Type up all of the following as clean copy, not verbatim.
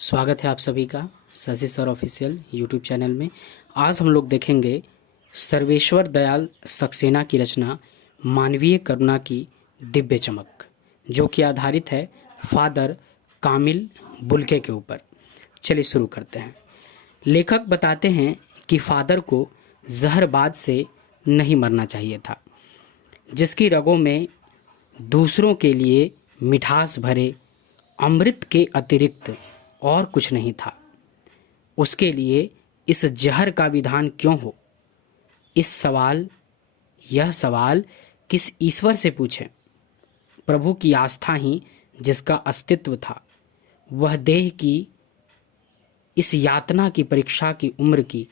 स्वागत है आप सभी का Shashi sir official YouTube channel में। आज हम लोग देखेंगे सर्वेश्वर दयाल सक्सेना की रचना मानवीय करुणा की दिव्य चमक, जो कि आधारित है फादर कामिल बुल्के के ऊपर। चलिए शुरू करते हैं। लेखक बताते हैं कि फादर को जहरबाद से नहीं मरना चाहिए था, जिसकी रगों में दूसरों के लिए मिठास भरे अमृत के अतिरिक्त और कुछ नहीं था। उसके लिए इस जहर का विधान क्यों हो? यह सवाल किस ईश्वर से पूछें? प्रभु की आस्था ही जिसका अस्तित्व था, वह देह की इस यातना की परीक्षा की उम्र की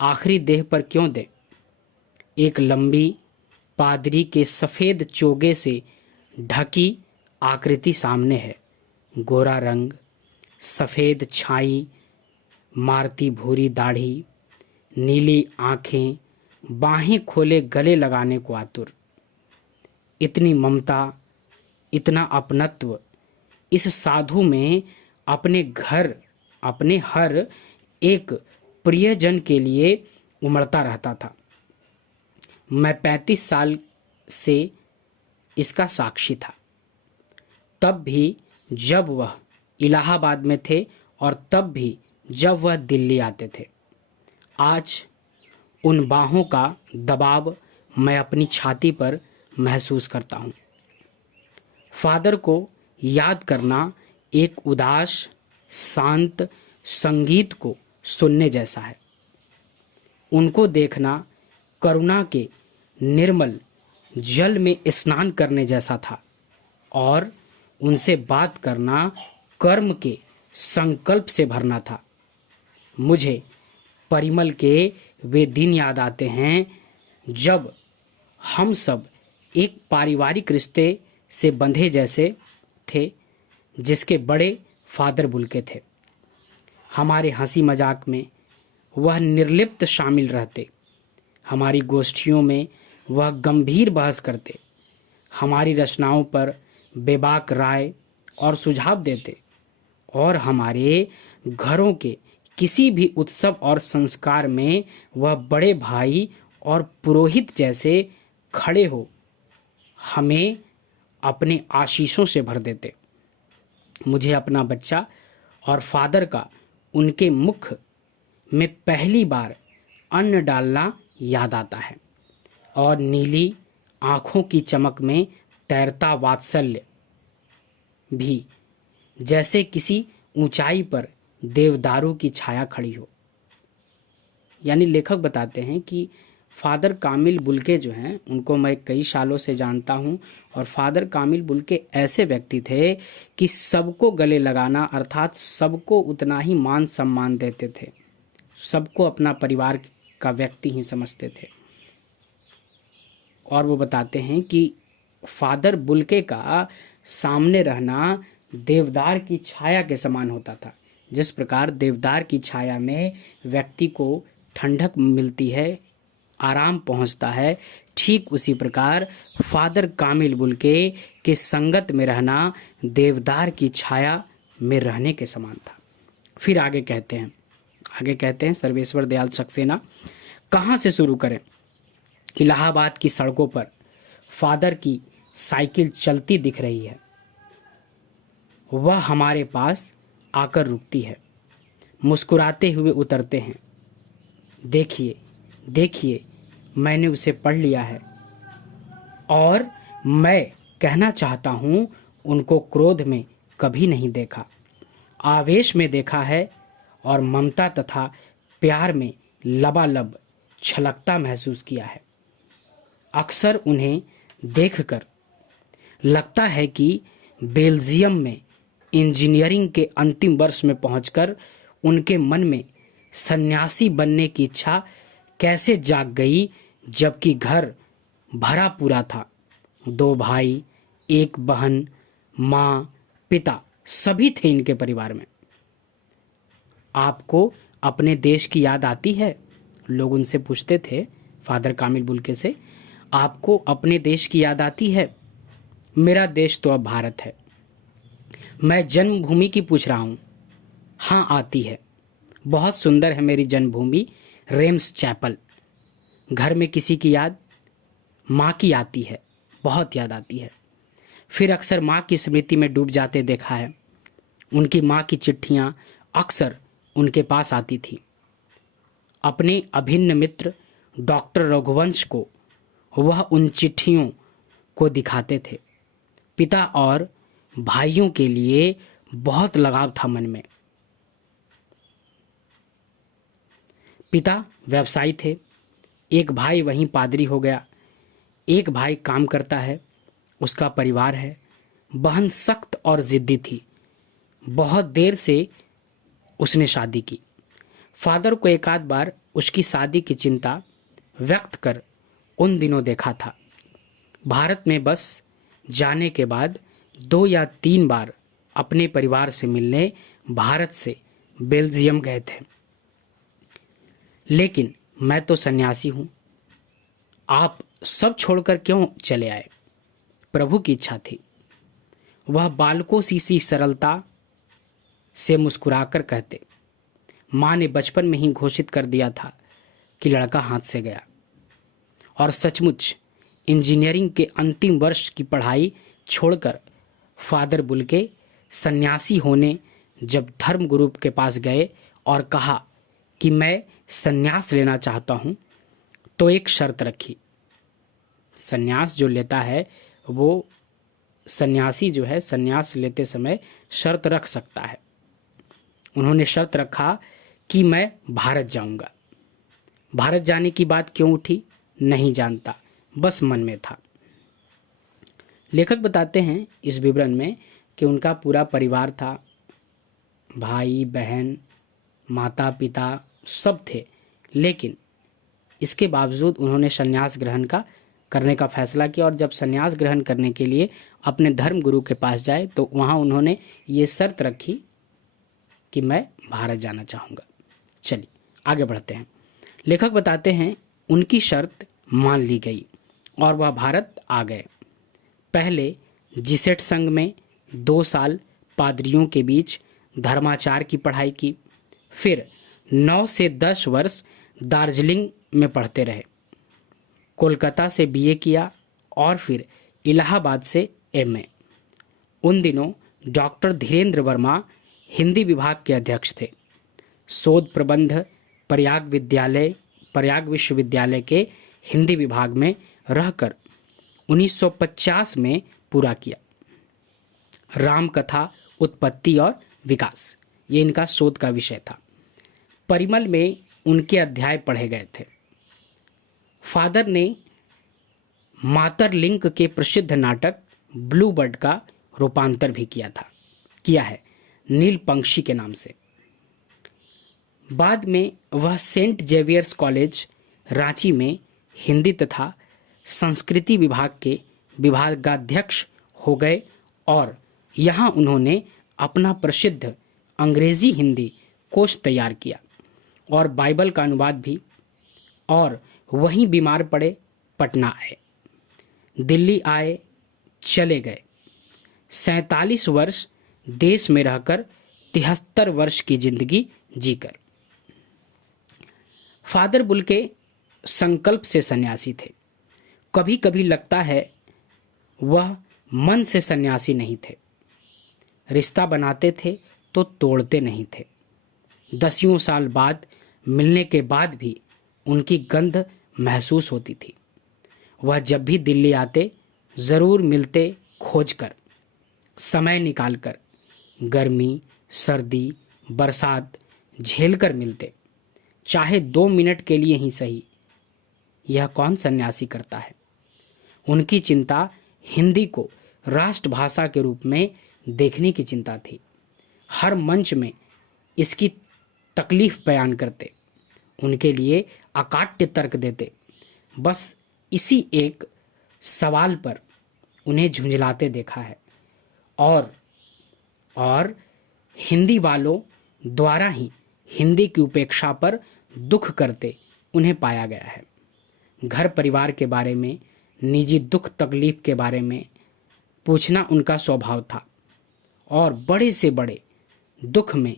आखिरी देह पर क्यों दे? एक लंबी पादरी के सफेद चोगे से ढकी आकृति सामने है। गोरा रंग, सफेद छाई मारती भूरी दाढ़ी, नीली आंखें, बाहें खोले गले लगाने को आतुर। इतनी ममता, इतना अपनत्व इस साधु में अपने हर एक प्रियजन के लिए उमड़ता रहता था। मैं 35 साल से इसका साक्षी था, तब भी जब वह इलाहाबाद में थे और तब भी जब वह दिल्ली आते थे। आज उन बाहों का दबाव मैं अपनी छाती पर महसूस करता हूँ। फादर को याद करना एक उदास शांत संगीत को सुनने जैसा है। उनको देखना करुणा के निर्मल जल में स्नान करने जैसा था और उनसे बात करना कर्म के संकल्प से भरना था। मुझे परिमल के वे दिन याद आते हैं जब हम सब एक पारिवारिक रिश्ते से बंधे जैसे थे, जिसके बड़े फादर बुल्के थे। हमारे हंसी मजाक में वह निर्लिप्त शामिल रहते, हमारी गोष्ठियों में वह गंभीर बहस करते, हमारी रचनाओं पर बेबाक राय और सुझाव देते और हमारे घरों के किसी भी उत्सव और संस्कार में वह बड़े भाई और पुरोहित जैसे खड़े हो हमें अपने आशीषों से भर देते। मुझे अपना बच्चा और फादर का उनके मुख में पहली बार अन्न डालना याद आता है और नीली आंखों की चमक में तैरता वात्सल्य भी, जैसे किसी ऊंचाई पर देवदारू की छाया खड़ी हो। यानी लेखक बताते हैं कि फादर कामिल बुल्के जो हैं, उनको मैं कई सालों से जानता हूं और फादर कामिल बुल्के ऐसे व्यक्ति थे कि सबको गले लगाना अर्थात सबको उतना ही मान सम्मान देते थे, सबको अपना परिवार का व्यक्ति ही समझते थे। और वो बताते हैं कि फादर बुल्के का सामने रहना देवदार की छाया के समान होता था। जिस प्रकार देवदार की छाया में व्यक्ति को ठंडक मिलती है, आराम पहुंचता है, ठीक उसी प्रकार फादर कामिल बुल्के के संगत में रहना देवदार की छाया में रहने के समान था। फिर आगे कहते हैं सर्वेश्वर दयाल सक्सेना। कहाँ से शुरू करें? इलाहाबाद की सड़कों पर फादर की साइकिल चलती दिख रही है। वह हमारे पास आकर रुकती है, मुस्कुराते हुए उतरते हैं। देखिए मैंने उसे पढ़ लिया है और मैं कहना चाहता हूँ, उनको क्रोध में कभी नहीं देखा, आवेश में देखा है और ममता तथा प्यार में लबालब छलकता महसूस किया है। अक्सर उन्हें देखकर लगता है कि बेल्जियम में इंजीनियरिंग के अंतिम वर्ष में पहुंचकर उनके मन में सन्यासी बनने की इच्छा कैसे जाग गई, जबकि घर भरा पूरा था। 2 भाई, 1 बहन, माँ, पिता सभी थे इनके परिवार में। आपको अपने देश की याद आती है? लोग उनसे पूछते थे फादर कामिल बुल्के से, आपको अपने देश की याद आती है? मेरा देश तो अब भारत है। मैं जन्मभूमि की पूछ रहा हूँ। हाँ आती है। बहुत सुंदर है मेरी जन्मभूमि रेम्स चैपल। घर में किसी की याद, माँ की आती है, बहुत याद आती है। फिर अक्सर माँ की स्मृति में डूब जाते देखा है। उनकी माँ की चिट्ठियाँ अक्सर उनके पास आती थी। अपने अभिन्न मित्र डॉक्टर रघुवंश को वह उन चिट्ठियों को दिखाते थे। पिता और भाइयों के लिए बहुत लगाव था मन में। पिता व्यवसायी थे। एक भाई वहीं पादरी हो गया। एक भाई काम करता है, उसका परिवार है। बहन सख्त और जिद्दी थी। बहुत देर से उसने शादी की। फादर को एक आध बार उसकी शादी की चिंता व्यक्त कर उन दिनों देखा था। भारत में बस जाने के बाद 2 या 3 बार अपने परिवार से मिलने भारत से बेल्जियम गए थे। लेकिन मैं तो सन्यासी हूँ, आप सब छोड़कर क्यों चले आए? प्रभु की इच्छा थी। वह बालकों सी सरलता से मुस्कुराकर कहते। माँ ने बचपन में ही घोषित कर दिया था कि लड़का हाथ से गया। और सचमुच इंजीनियरिंग के अंतिम वर्ष की पढ़ाई छोड़कर फादर बुल्के सन्यासी होने जब धर्मगुरु के पास गए और कहा कि मैं सन्यास लेना चाहता हूँ, तो एक शर्त रखी। सन्यास जो लेता है वो सन्यासी जो है सन्यास लेते समय शर्त रख सकता है। उन्होंने शर्त रखा कि मैं भारत जाऊंगा। भारत जाने की बात क्यों उठी नहीं जानता, बस मन में था। लेखक बताते हैं इस विवरण में कि उनका पूरा परिवार था, भाई बहन माता पिता सब थे। लेकिन इसके बावजूद उन्होंने संन्यास ग्रहण करने का फैसला किया। और जब संन्यास ग्रहण करने के लिए अपने धर्म गुरु के पास जाए तो वहाँ उन्होंने ये शर्त रखी कि मैं भारत जाना चाहूँगा। चलिए आगे बढ़ते हैं। लेखक बताते हैं उनकी शर्त मान ली गई और वह भारत आ गए। पहले जिसेट संघ में 2 साल पादरियों के बीच धर्माचार की पढ़ाई की। फिर 9 से 10 वर्ष दार्जिलिंग में पढ़ते रहे। कोलकाता से बीए किया और फिर इलाहाबाद से एमए। उन दिनों डॉक्टर धीरेन्द्र वर्मा हिंदी विभाग के अध्यक्ष थे। शोध प्रबंध प्रयाग विश्वविद्यालय के हिंदी विभाग में रहकर 1950 में पूरा किया। रामकथा उत्पत्ति और विकास ये इनका शोध का विषय था। परिमल में उनके अध्याय पढ़े गए थे। फादर ने मातरलिंक के प्रसिद्ध नाटक ब्लू बर्ड का रूपांतर भी किया है नीलपंक्षी के नाम से। बाद में वह सेंट जेवियर्स कॉलेज रांची में हिंदी तथा संस्कृति विभाग के विभागाध्यक्ष हो गए और यहाँ उन्होंने अपना प्रसिद्ध अंग्रेजी हिंदी कोश तैयार किया और बाइबल का अनुवाद भी। और वहीं बीमार पड़े, पटना आए, दिल्ली आए, चले गए। 47 वर्ष देश में रहकर 73 वर्ष की जिंदगी जीकर। फादर बुल्के संकल्प से सन्यासी थे। कभी कभी लगता है वह मन से सन्यासी नहीं थे। रिश्ता बनाते थे तो तोड़ते नहीं थे। 10 साल बाद मिलने के बाद भी उनकी गंध महसूस होती थी। वह जब भी दिल्ली आते जरूर मिलते, खोजकर समय निकालकर, गर्मी सर्दी बरसात झेलकर मिलते, चाहे 2 मिनट के लिए ही सही। यह कौन सन्यासी करता है? उनकी चिंता हिंदी को राष्ट्रभाषा के रूप में देखने की चिंता थी। हर मंच में इसकी तकलीफ बयान करते, उनके लिए अकाट्य तर्क देते। बस इसी एक सवाल पर उन्हें झुंझलाते देखा है और हिंदी वालों द्वारा ही हिंदी की उपेक्षा पर दुख करते उन्हें पाया गया है। घर परिवार के बारे में, निजी दुख तकलीफ के बारे में पूछना उनका स्वभाव था और बड़े से बड़े दुख में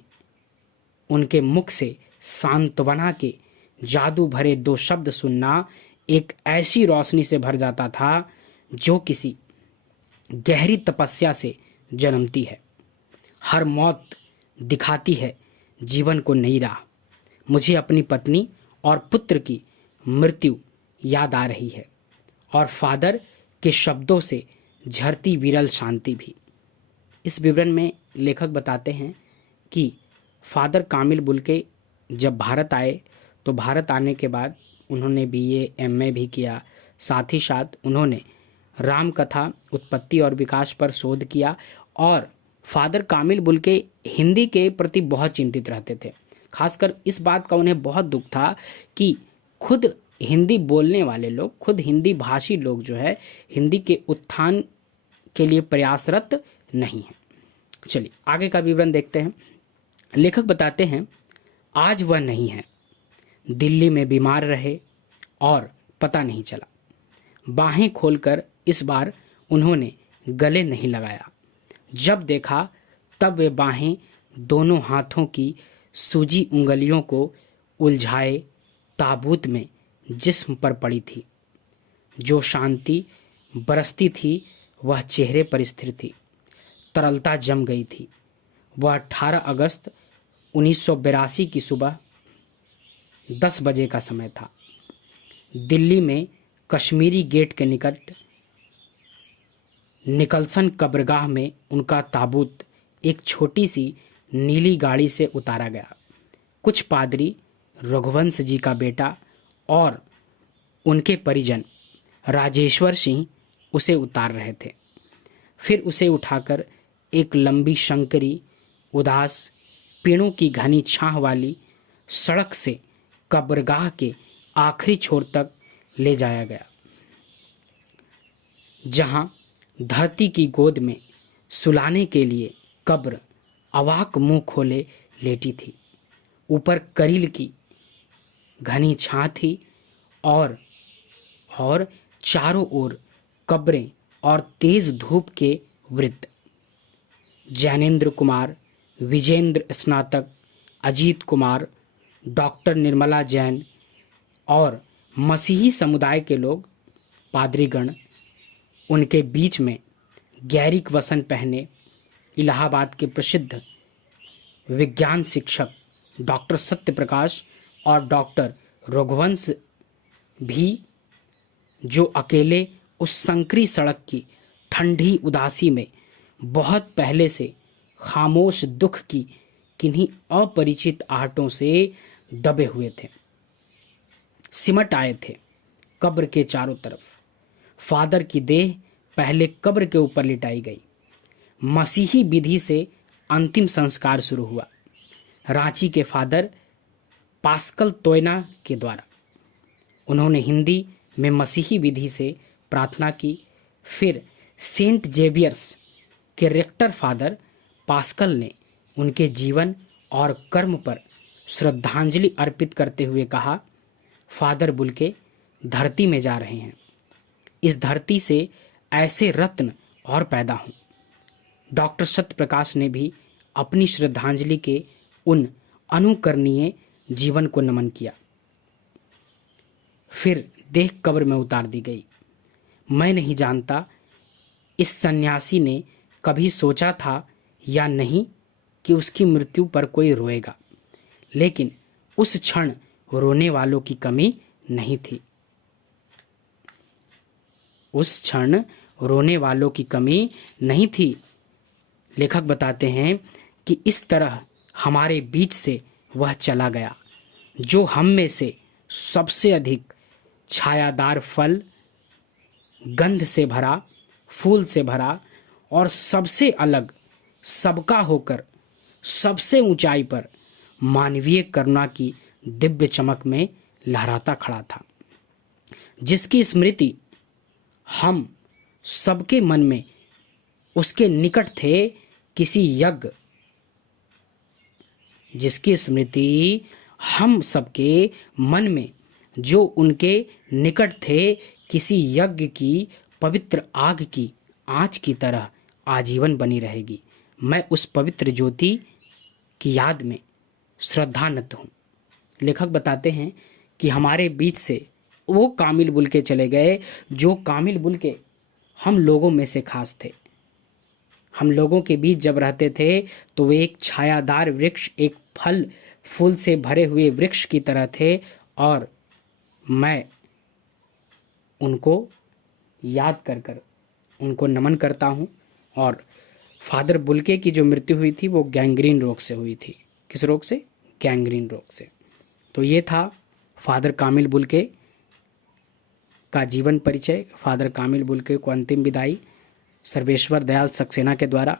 उनके मुख से सांत्वना के जादू भरे दो शब्द सुनना एक ऐसी रोशनी से भर जाता था जो किसी गहरी तपस्या से जन्मती है। हर मौत दिखाती है जीवन को नई राह। मुझे अपनी पत्नी और पुत्र की मृत्यु याद आ रही है और फादर के शब्दों से झरती विरल शांति भी। इस विवरण में लेखक बताते हैं कि फादर कामिल बुल्के जब भारत आए तो भारत आने के बाद उन्होंने बीए एमए भी किया। साथ ही साथ उन्होंने राम कथा उत्पत्ति और विकास पर शोध किया और फादर कामिल बुल्के हिंदी के प्रति बहुत चिंतित रहते थे। खासकर इस बात का उन्हें बहुत दुख था कि खुद हिंदी बोलने वाले लोग, खुद हिंदी भाषी लोग जो है हिंदी के उत्थान के लिए प्रयासरत नहीं हैं। चलिए आगे का विवरण देखते हैं। लेखक बताते हैं, आज वह नहीं है, दिल्ली में बीमार रहे और पता नहीं चला। बाहें खोलकर इस बार उन्होंने गले नहीं लगाया। जब देखा तब वे बाहें दोनों हाथों की सूजी उंगलियों को उलझाए ताबूत में जिस्म पर पड़ी थी। जो शांति बरसती थी वह चेहरे पर स्थिर थी। तरलता जम गई थी। वह 18 अगस्त 1982 की सुबह 10 बजे का समय था। दिल्ली में कश्मीरी गेट के निकट निकलसन कब्रगाह में उनका ताबूत एक छोटी सी नीली गाड़ी से उतारा गया। कुछ पादरी, रघुवंश जी का बेटा और उनके परिजन राजेश्वर सिंह उसे उतार रहे थे। फिर उसे उठाकर एक लंबी शंकरी, उदास पेड़ों की घनी छाह वाली सड़क से कब्रगाह के आखिरी छोर तक ले जाया गया, जहां धरती की गोद में सुलाने के लिए कब्र अवाक मुंह खोले लेटी थी। ऊपर करील की घनी छां थी और चारों ओर कब्रें और तेज धूप के वृत्त। जैनेन्द्र कुमार, विजेंद्र स्नातक, अजीत कुमार, डॉक्टर निर्मला जैन और मसीही समुदाय के लोग, पादरीगण, उनके बीच में गैरिक वसन पहने इलाहाबाद के प्रसिद्ध विज्ञान शिक्षक डॉक्टर सत्यप्रकाश और डॉक्टर रघुवंश भी, जो अकेले उस संकरी सड़क की ठंडी उदासी में बहुत पहले से खामोश दुख की किन्हीं अपरिचित आहटों से दबे हुए थे, सिमट आए थे कब्र के चारों तरफ। फादर की देह पहले कब्र के ऊपर लिटाई गई। मसीही विधि से अंतिम संस्कार शुरू हुआ, रांची के फादर पास्कल तोयना के द्वारा। उन्होंने हिंदी में मसीही विधि से प्रार्थना की। फिर सेंट जेवियर्स के रेक्टर फादर पास्कल ने उनके जीवन और कर्म पर श्रद्धांजलि अर्पित करते हुए कहा, फादर बुल्के धरती में जा रहे हैं। इस धरती से ऐसे रत्न और पैदा हों। डॉक्टर सत्यप्रकाश ने भी अपनी श्रद्धांजलि के उन अनुकरणीय जीवन को नमन किया। फिर देह कब्र में उतार दी गई। मैं नहीं जानता इस सन्यासी ने कभी सोचा था या नहीं कि उसकी मृत्यु पर कोई रोएगा, लेकिन उस क्षण रोने वालों की कमी नहीं थी। उस क्षण रोने वालों की कमी नहीं थी। लेखक बताते हैं कि इस तरह हमारे बीच से वह चला गया जो हम में से सबसे अधिक छायादार फल, गंध से भरा, फूल से भरा और सबसे अलग, सबका होकर सबसे ऊंचाई पर मानवीय करुणा की दिव्य चमक में लहराता खड़ा था, जिसकी स्मृति हम सबके मन में उसके निकट थे किसी यज्ञ, जिसकी स्मृति हम सबके मन में जो उनके निकट थे किसी यज्ञ की पवित्र आग की आंच की तरह आजीवन बनी रहेगी। मैं उस पवित्र ज्योति की याद में श्रद्धानत हूँ। लेखक बताते हैं कि हमारे बीच से वो कामिल बुल्के चले गए जो कामिल बुल्के हम लोगों में से खास थे। हम लोगों के बीच जब रहते थे तो वे एक छायादार वृक्ष, एक फल फूल से भरे हुए वृक्ष की तरह थे, और मैं उनको याद कर कर उनको नमन करता हूँ। और फादर बुल्के की जो मृत्यु हुई थी वो गैंग्रीन रोग से हुई थी। किस रोग से? गैंग्रीन रोग से। तो ये था फादर कामिल बुल्के का जीवन परिचय, फादर कामिल बुल्के को अंतिम विदाई सर्वेश्वर दयाल सक्सेना के द्वारा।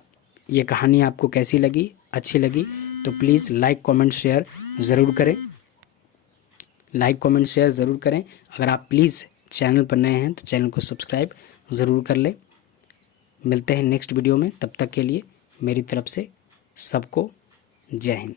ये कहानी आपको कैसी लगी? अच्छी लगी तो प्लीज़ लाइक कमेंट शेयर ज़रूर करें। लाइक कमेंट शेयर ज़रूर करें। अगर आप प्लीज़ चैनल पर नए हैं तो चैनल को सब्सक्राइब ज़रूर कर लें। मिलते हैं नेक्स्ट वीडियो में, तब तक के लिए मेरी तरफ से सबको जय हिंद।